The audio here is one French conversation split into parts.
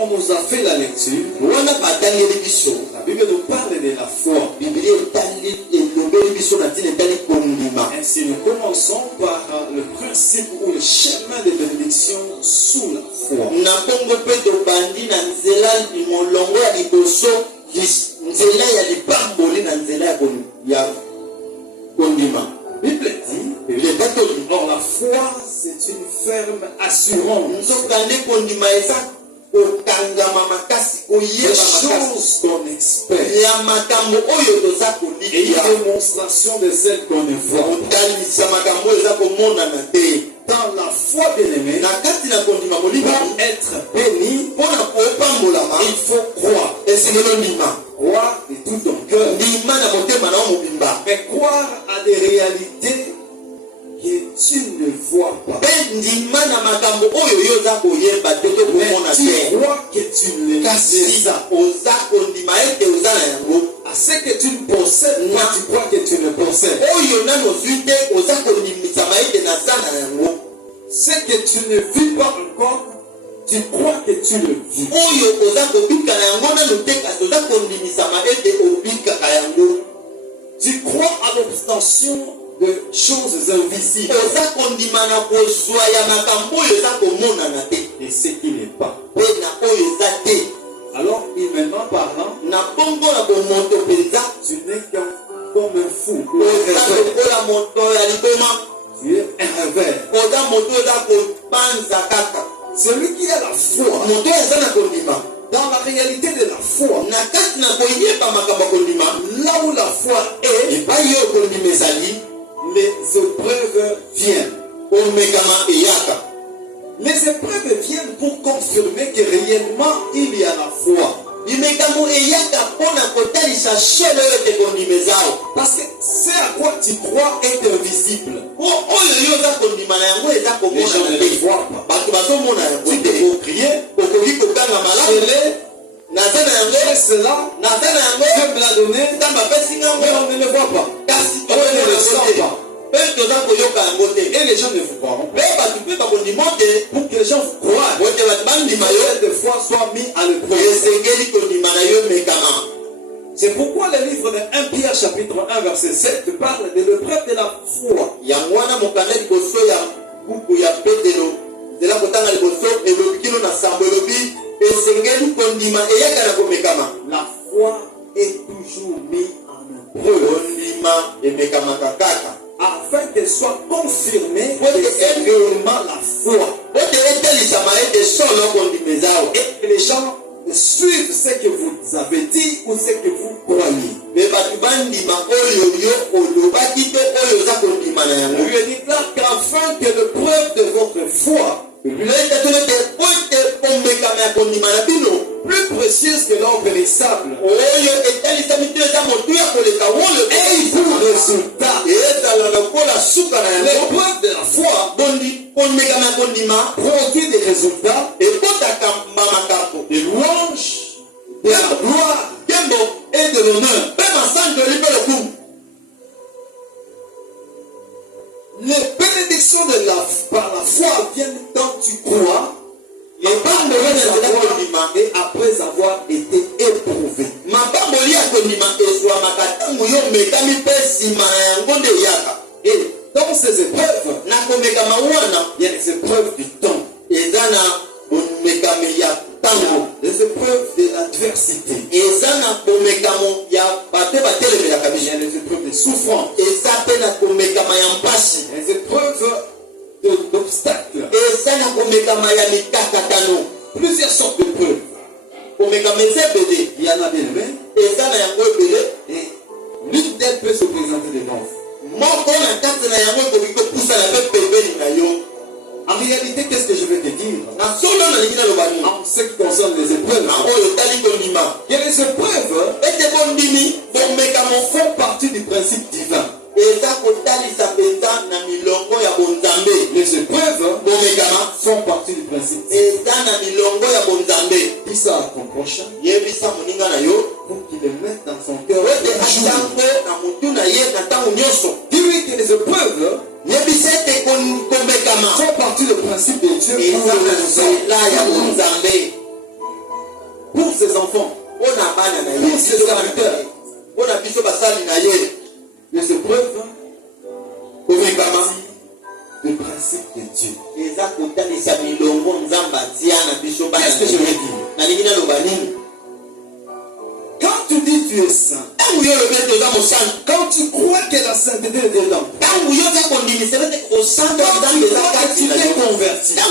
on nous a fait la lecture, la Bible nous parle de la foi. Ainsi, nous commençons par le principe ou le chemin de bénédiction sous la foi. Bible dit, or la foi, c'est une ferme assurance. Des choses qu'on espère et une démonstration de celles qu'on ne voit pas. Dans la foi bien-aimée, pour être béni, il faut croire. Croire de tout ton cœur. Mais croire à des réalités que tu ne vois pas. Mais tu crois que tu les as. À ce que tu ne possèdes pas, tu crois que tu ne possèdes. Ce que tu ne vis pas encore, tu crois que tu le vis. Tu crois à l'obtention de choses invisibles et ce qui n'est pas. Alors, humainement parlant, tu n'es qu'un comme un fou. Tu es un rêveur. Celui qui a la foi, dans la réalité de la foi, là où la foi est, les épreuves viennent. Les épreuves viennent pour confirmer que réellement il y a la foi. Parce que c'est à quoi tu crois est invisible. Les gens ne les voient pas. Tu peux prier, fais cela, Dieu me l'a donné, mais on ne le voit pas. On ne le sent pas. Et les gens ne vous croiront pas. Pour que les gens vous croient, cette foi soit mise à l'épreuve. C'est pourquoi le livre de 1 Pierre chapitre 1 verset 7 parle de l'épreuve de la foi. La foi est toujours mise en épreuve afin qu'elle soit confirmée que c'est réellement la foi. Et les gens suivent ce que vous avez dit ou ce que vous croyez. On lui déclare qu'afin que l'épreuve de votre foi, plus précieuse que l'or périssable, et pour résultat, l'épreuve de la foi produit des résultats, des louanges, de la gloire et de l'honneur. Les bénédictions par la foi viennent quand tu crois et après avoir été éprouvé. Et dans ces épreuves, il y a des épreuves du temps, des épreuves de l'adversité, il y a des épreuves de souffrance, des épreuves d'obstacles, plusieurs sortes d'épreuves. Il y en a bien aimé, et l'une d'elles peut se présenter devant vous. En réalité, qu'est-ce que je vais te dire? En ce qui concerne les épreuves, que les épreuves font partie du principe divin. Les épreuves font partie du principe divin. Dis ça à ton prochain pour qu'il le mette dans son cœur. Dis-lui que les épreuves font partie du principe de Dieu. ses enfants, pour ses serviteurs, les épreuves, le principe de Dieu. Qu'est-ce que je veux dire? Quand tu dis tu es saint, quand tu crois que la sainteté est dedans, quand tu t'es converti, la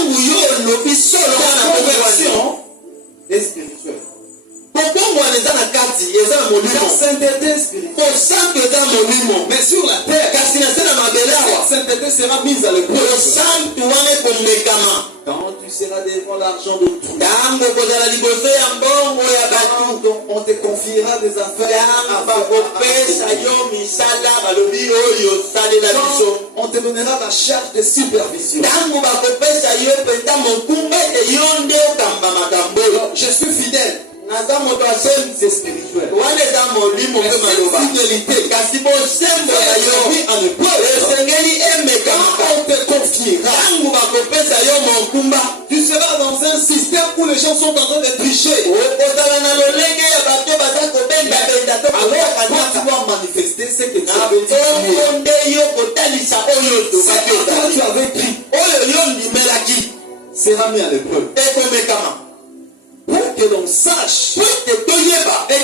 conversion est spirituelle. La sainteté spirituelle. Mais sur la terre, la sainteté sera mise à l'épreuve. Quand tu seras devant l'argent d'autrui, on te confiera des affaires. On te donnera la charge de supervision. Je suis fidèle. C'est spirituel. Fidélité. Quand on te confiera, tu seras dans un système où les gens sont en train de tricher. Alors, quand tu vas manifester ce que tu avais dit, tu avais pris, sera mis à l'épreuve. Pour que l'on sache, et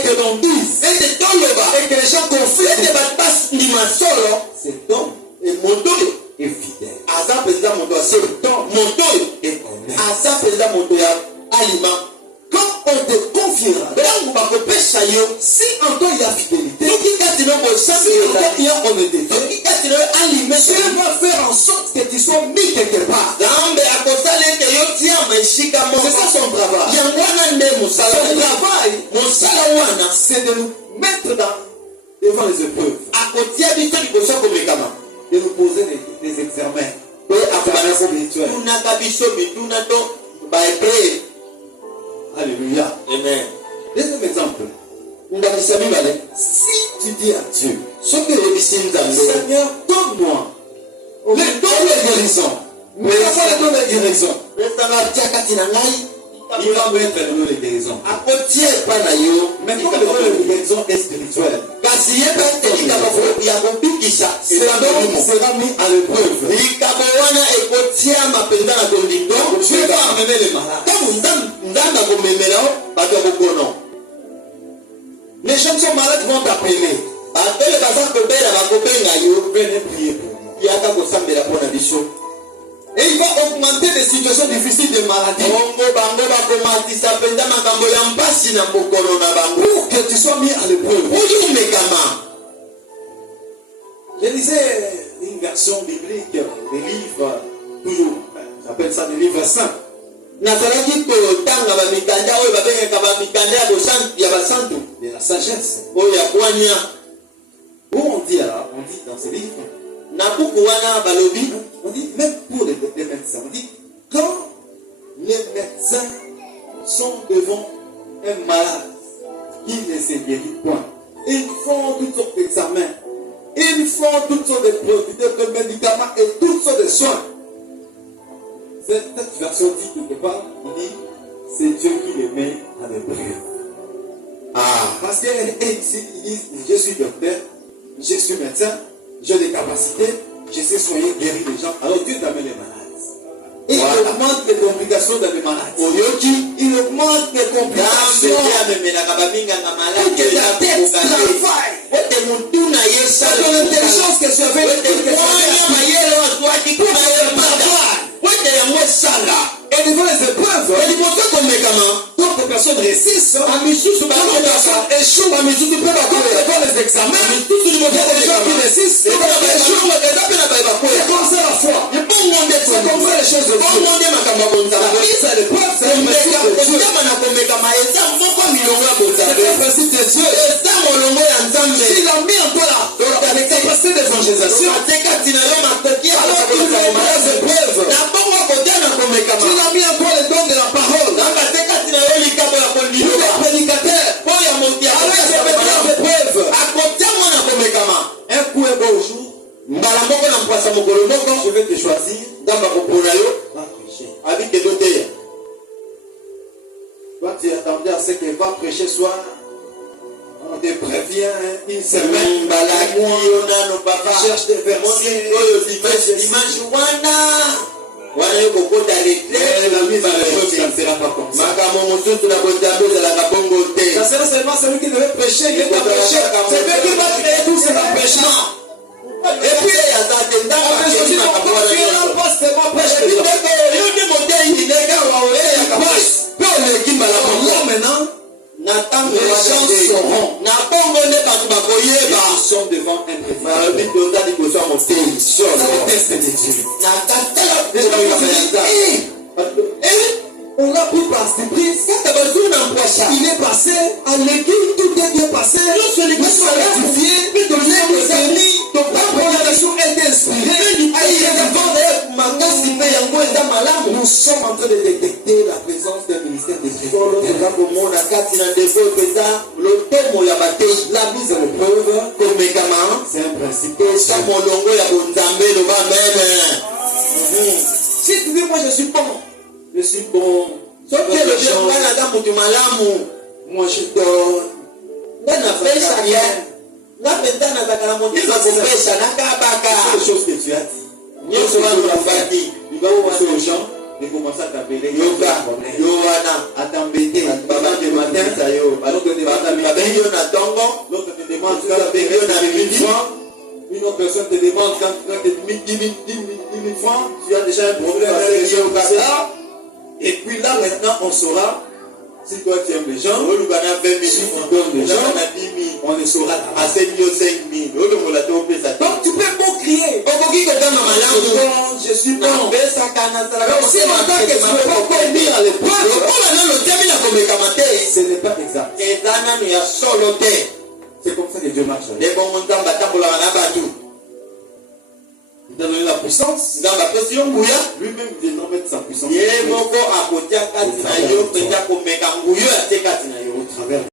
que l'on dise, et que les gens confient, cet homme est fidèle. Cet homme est honnête. Quand on te confiera, si en toi il y a fidélité, si en toi il y a honnêteté, Dieu va faire en sorte que tu sois mis quelque part. C'est ça son travail. Son travail, c'est de nous mettre devant les épreuves, de nous poser des examens spirituels. Alléluia. Amen. Deuxième exemple. Si tu dis à Dieu, Seigneur, donne-moi le don de guérison. Mais pas le don de guérison. Il va mettre le don de guérison. Mais comme le don de guérison est spirituel, ce don sera mis à l'épreuve. Dieu va amener les malades. Les gens qui sont malades vont t'appeler. Venez prier pour moi. Et il va augmenter les situations difficiles de maladie. Pour que tu sois mis à l'épreuve. Je lisais une version biblique des livres, toujours, j'appelle ça des livres saints. De la sagesse. Où on dit dans ces livres, on dit même pour les médecins, on dit quand les médecins sont devant un malade qui ne se guérit point, ils font toutes sortes d'examens, ils font toutes sortes de médicaments et toutes sortes de soins. Cette version dit quelque part, il dit c'est Dieu qui les met à l'épreuve. Parce qu'ils disent je suis docteur, je suis médecin, j'ai des capacités, je sais soigner, guérir les gens. Alors Dieu t'amène les malades. Il augmente les complications dans les malades. Il augmente les complications. Pour que la tête travaille. C'est ton intelligence que tu avais. Et devant les épreuves, d'autres personnes réussissent, d'autres personnes échouent, devant les examens, il y a des gens qui réussissent, d'autres qui échouent. C'est comme ça la foi. C'est comme ça les choses de Dieu. La mise à l'épreuve, c'est le principe de Dieu. C'est le principe de Dieu. S'il a mis en toi la capacité d'évangélisation, alors il met les épreuves. Tu l'as mis en toi le don de la parole. Le prédicateur. Alors il se met dans l'épreuve. Un coup est beau jour. Je vais te choisir. Va prêcher. Tu vas tu attendais à ce qu'elle va prêcher soir, on te prévient une semaine. Cherche des versets. Dimanche, la mise à l'épreuve, ça ne sera pas comme ça. Ça sera seulement celui qui devait prêcher, il n'est pas prêché. C'est lui qui va créer tout cet empêchement. Et puis, les gens sauront. Ils sont devant un on l'a pris par surprise. Il est passé à l'église, tout est bien passé. Nous sommes édifiés, nos amis, notre préparation est inspirée. Nous sommes en train de détecter la présence d'un ministère de Jésus. La mise en épreuve, c'est un principe. Si tu dis, moi je suis bon. Je suis bon. Moi je donne. C'est les choses que tu as dit. Il va passer aux gens et commencer à t'appeler. À t'embêter. Alors que l'autre te demande 10 francs. Une autre personne te demande quand tu as 10 000 francs, tu as déjà un problème avec et puis là maintenant on saura si toi tu aimes les gens, si tu donnes les gens, on le saura. Donc tu peux pas crier. Je suis bon. Mais aussi longtemps que tu ne peux pas dire à l'épreuve, ce n'est pas exact. C'est comme ça que Dieu marche. Il t'a donné la puissance. Lui-même, il veut mettre sa puissance.